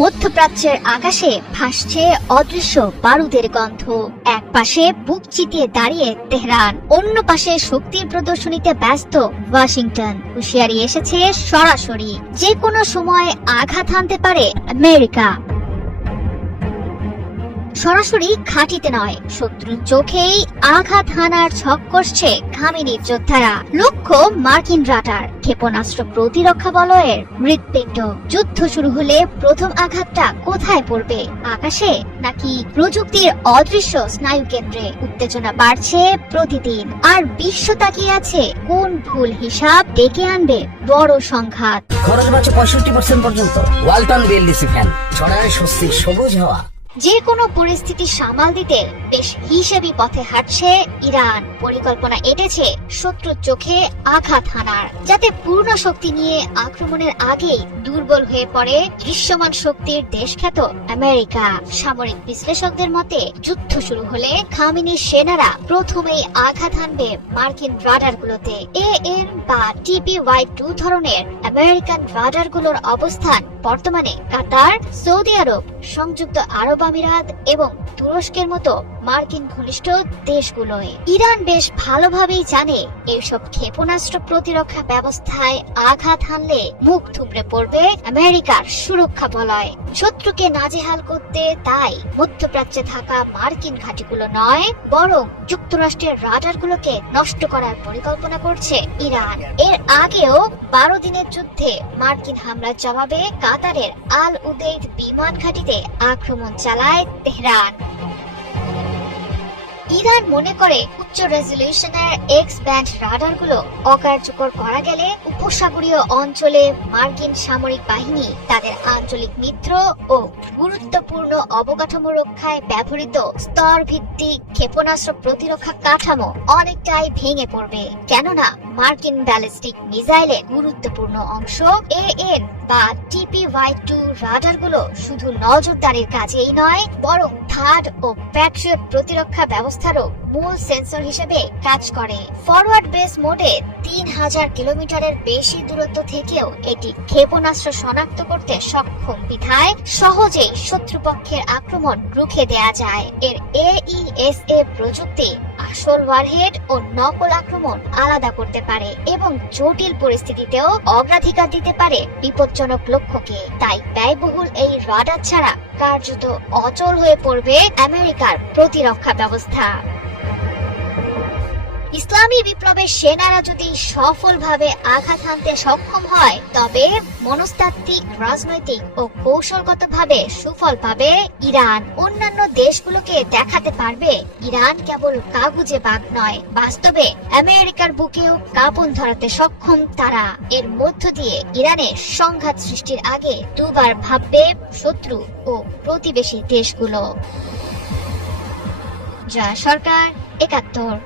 মধ্যপ্রাচ্যের আকাশে ভাসছে অদৃশ্য বারুদের গন্ধ। এক পাশে বুক চিতিয়ে দাঁড়িয়ে তেহরান, অন্য পাশে শক্তির প্রদর্শনীতে ব্যস্ত ওয়াশিংটন। হুঁশিয়ারি এসেছে সরাসরি, যে কোনো সময় আঘাত হানতে পারে আমেরিকা। সরাসরি ঘাঁটিতে নয়, শত্রুর চোখেই আঘাত হানার ছক কষছে খামেনির যোদ্ধারা। লক্ষ্য মার্কিন রাডার, ক্ষেপণাস্ত্র প্রতিরক্ষা বলয়ের হৃৎপিণ্ড। যুদ্ধ শুরু হলে প্রথম আঘাতটা কোথায় পড়বে? আকাশে নাকি প্রযুক্তির অদৃশ্য স্নায়ু কেন্দ্রে? উত্তেজনা বাড়ছে প্রতিদিন, আর বিশ্ব তাকিয়ে আছে কোন ভুল হিসাব ডেকে আনবে বড় সংঘাত। খরচ বাঁচে 65% পর্যন্ত। ওয়ালটন বিএলডিসি ফ্যান ছড়ায় স্বস্তির সবুজ হাওয়া। যে কোনো পরিস্থিতি সামাল দিতে বেশ হিসেবি পথে হাঁটছে ইরান। পরিকল্পনা এঁটেছে শত্রুর চোখে আঘাত হানার, যাতে পূর্ণ শক্তি নিয়ে আক্রমণের আগেই দুর্বল হয়ে পড়ে দৃশ্যমান শক্তির দেশখ্যাত আমেরিকা। সামরিক বিশ্লেষকদের মতে, যুদ্ধ শুরু হলে খামেনির সেনারা প্রথমেই আঘাত হানবে মার্কিন রাডারগুলোতে। AN বা TPY-2 ধরনের আমেরিকান রাডারগুলোর অবস্থান বর্তমানে কাতার, সৌদি আরব, সংযুক্ত আরব আমিরাত এবং তুরস্কের মতো মার্কিন ঘনিষ্ঠ দেশগুলোয়। ইরান বেশ ভালোভাবেই জানে এইসব ক্ষেপণাস্ত্র প্রতিরক্ষা ব্যবস্থায় আঘাত হানলে মুখ থুবড়ে পড়বে আমেরিকার সুরক্ষা বলয়। শত্রুকে নাজেহাল করতে তাই মধ্যপ্রাচ্যে থাকা মার্কিন ঘাঁটিগুলো নয়, বরং যুক্তরাষ্ট্রের রাডারগুলোকে নষ্ট করার পরিকল্পনা করছে ইরান। এর আগেও 12 দিনের যুদ্ধে মার্কিন হামলার জবাবে কাতারের আল উদেইদ বিমান ঘাঁটিতে আক্রমণ চালায় তেহরান। ইরান মনে করে উচ্চ রেজলিউশনের এক্স ব্যান্ড রাডারগুলো অকার্যকর করা গেলে উপসাগরীয় অঞ্চলে মার্কিন সামরিক বাহিনী তাদের আঞ্চলিক মিত্র ও গুরুত্বপূর্ণ অবকাঠামো রক্ষায় ব্যবহৃত স্তর ভিত্তিক ক্ষেপণাস্ত্র প্রতিরক্ষা কাঠামো অনেকটাই ভেঙে পড়বে। কেননা মার্কিন ব্যালিস্টিক মিসাইলের গুরুত্বপূর্ণ অংশ AN বা TPY-2 রাডারগুলো শুধু নজরদারির কাজেই নয়, বরং থার্ড ও প্যাট্রিয়ট প্রতিরক্ষা ব্যবস্থারও মূল সেন্সর হিসেবে কাজ করে। ফরওয়ার্ড বেস মোডে 3000 কিলোমিটারের বেশি দূরত্ব থেকেও এটি ক্ষেপণাস্ত্র শনাক্ত করতে সক্ষম বিধায় সহজেই শত্রুপক্ষের আক্রমণ রুখে দেয়া যায়। এর AESA প্রযুক্তি আসল ওয়ারহেড ও নকল আক্রমণ আলাদা করতে পারে এবং জটিল পরিস্থিতিতেও অগ্রাধিকার দিতে পারে বিপজ্জনক লক্ষ্যকে। তাই ব্যয়বহুল এই রাডার ছাড়া কার্যত অচল হয়ে পড়বে আমেরিকার প্রতিরক্ষা ব্যবস্থা। ইসলামী বিপ্লবের সেনারা যদি সফলভাবে আঘাত হানতে সক্ষম হয়, তবে মনস্তাত্ত্বিক, রাজনৈতিক ও কৌশলগতভাবে সুফল পাবে ইরান। অন্যান্য দেশগুলোকে দেখাতে পারবে ইরান কেবল কাগুজে বাঘ নয়, বাস্তবে আমেরিকার বুকেও কাঁপন ধরাতে সক্ষম তারা। এর মধ্য দিয়ে ইরানের সংঘাত সৃষ্টির আগে দুবার ভাববে শত্রু ও প্রতিবেশী দেশগুলো। জয়া সরকার, ৭১।